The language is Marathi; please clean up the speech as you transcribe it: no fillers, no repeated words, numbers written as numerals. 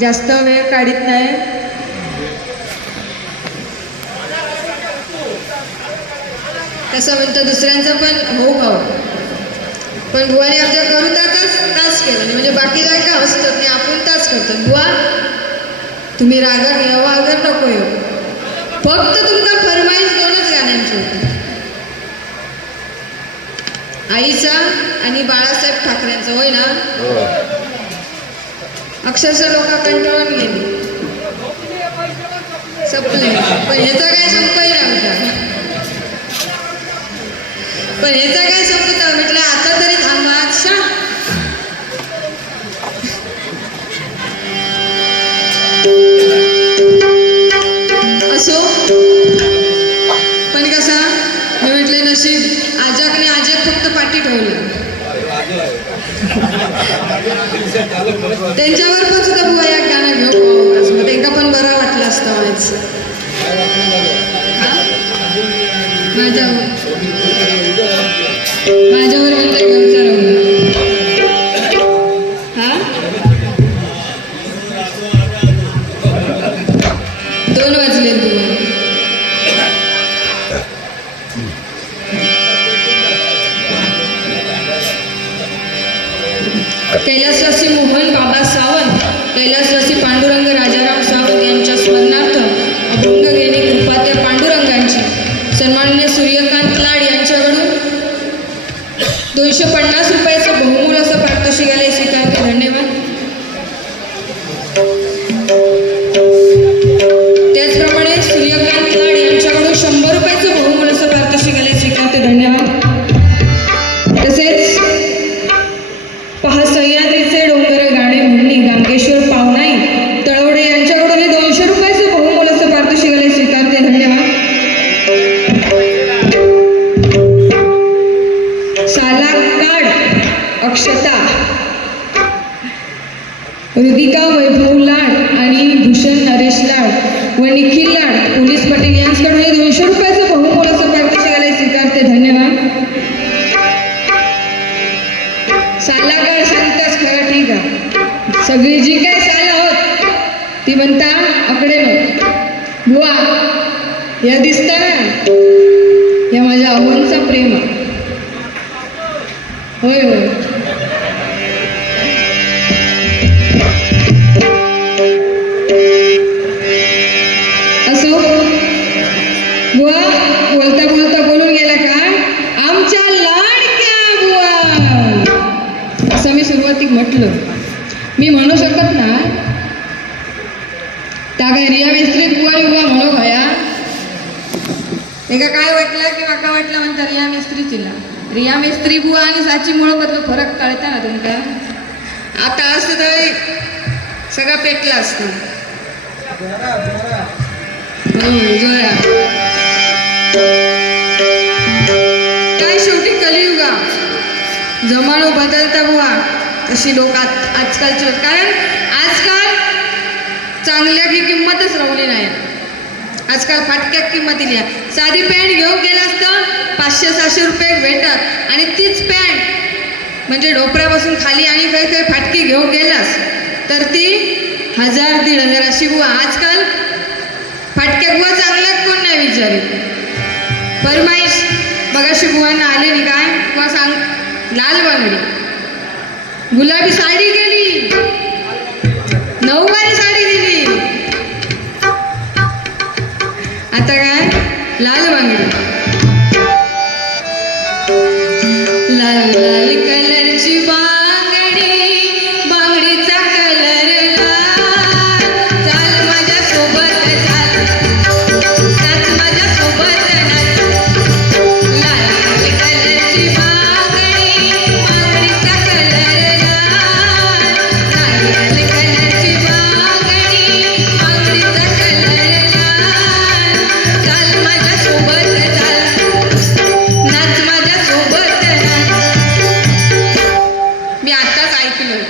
जास्त वेळ काढीत नाही. तसं म्हणतं दुसऱ्यांचं पण होऊ भाऊ, पण बुवाने आमच्या करू तास केलं नाही, म्हणजे बाकी काय का असतं नाही, आपण तास करतात. बुवा तुम्ही रागा घ्यावा अगर नको येऊ, फक्त तुमका फरमाईश दोनच गाण्यांची होती, आईचा आणि बाळासाहेब ठाकरेंचा. होय ना? अक्षरशः लोक कंटाळून गेली, संपले. पण ह्याचा काय संपही नव्हता, पण ह्याचा काय संपत म्हटलं आता तरी थांबा. अच्छा असो, पण कसा मी म्हटले नशीब आजाकने आजक फक्त पाठी ठेवलं, त्यांच्यावर पण सुद्धा बुवा एक गाणं घेऊ, त्यांना पण बरं वाटलं असतं व्हायचं. माझ्यावर म्हणते घरचा राहून हा 2 वाजले बुवा. कैलासवासी मोहन बाबा सावंत, कैलासवासी पांडुरंग राजाराम सावंत यांच्या स्मरणार्थ अभंग घेणे कृपा त्या पांडुरंगांची सन्माननीय सूर्यकांत लाड यांच्याकडून 250 रुपयाचं बहुमूल असं पारितोषिकाला स्वीकारते. धन्यवाद. त्याचप्रमाणे सूर्यकांत लाड यांच्याकडून 100 रुपयाचं बहुमूल असं पारितोषिकाला स्वीकारते. धन्यवाद. तसेच पहा सह्याद्रीचे डोंगर गाणे म्हणणी गांगेश्वर पावनाई तळवडे यांच्याकडून 200 रुपयाचं बहुमूल असं पारितोषिकाला स्वीकारते. धन्यवाद. सालाकाड अक्षता रुदिका वैभव लाड आणि भूषण नरेश लाड व निखिल लाड पोलीस पाटील यांच्याकडून 200 रुपयाचं बहुमूल असं पारितोषिकाला स्वीकारते. धन्यवाद. सालाकाड सांगताच खरं ठीक आहे, सगळी जी काय साल आहोत ती म्हणता आकडे नो बुवा या दिसता ना, या माझ्या अहोंचा प्रेम आहे. होय होय. असो बुवा बोलता बोलता बोलून गेला का आमच्या लाडक्या बुवा असं मी सुरुवातीक म्हटलं. मी म्हणू शकत ना त्या काय रिया मेस्त्री बुवानी बुवा म्हणू भया एका काय वाटलं की माका वाटलं म्हणता रिया मेस्त्री चिला रिया मेस्त्री बुवा आणि साची मुळ मधलं फरक कळता ना तुमका. आता असतं तर सगळा पेटला असतो. काय शेवटी कलियुगा जमानो बदलता बुवा तशी लोक आजकालची लोक, कारण आजकाल चांगल्या की किंमतच राहिली नाही. आजकाल फाटक्या किंमतीली साधी पॅन्ट घेऊन गेला असतं 500-600 रुपये भेटतात, आणि तीच पॅन्ट म्हणजे डोपऱ्यापासून खाली आणि काही काही फाटकी घेऊन गेलास तर ती 1000-1500 अशी बुवा. आजकाल फाटक्या बुवा चांगल्यात कोण नाही विचारी. फरमाईश बघाशी बुवांना आले नाही काय बुवा सांग, लाल बांगडी गुलाबी साडी गेली, 9वारी साडी दिली, आता काय लाल बांगडी. लाल लाल कलरची बांगडी, बांगडीचा कलर लाल, चाल माझ्या सोबत चाल, नाच माझ्या सोबत नाच. लाल लाल कलरची बांगडी, बांगडीचा कलर लाल, लाल लाल कलरची बांगडी, बांगडीचा कलर लाल, चाल माझ्या सोबत चाल, नाच माझ्या सोबत नाच. मी आताच ऐकलं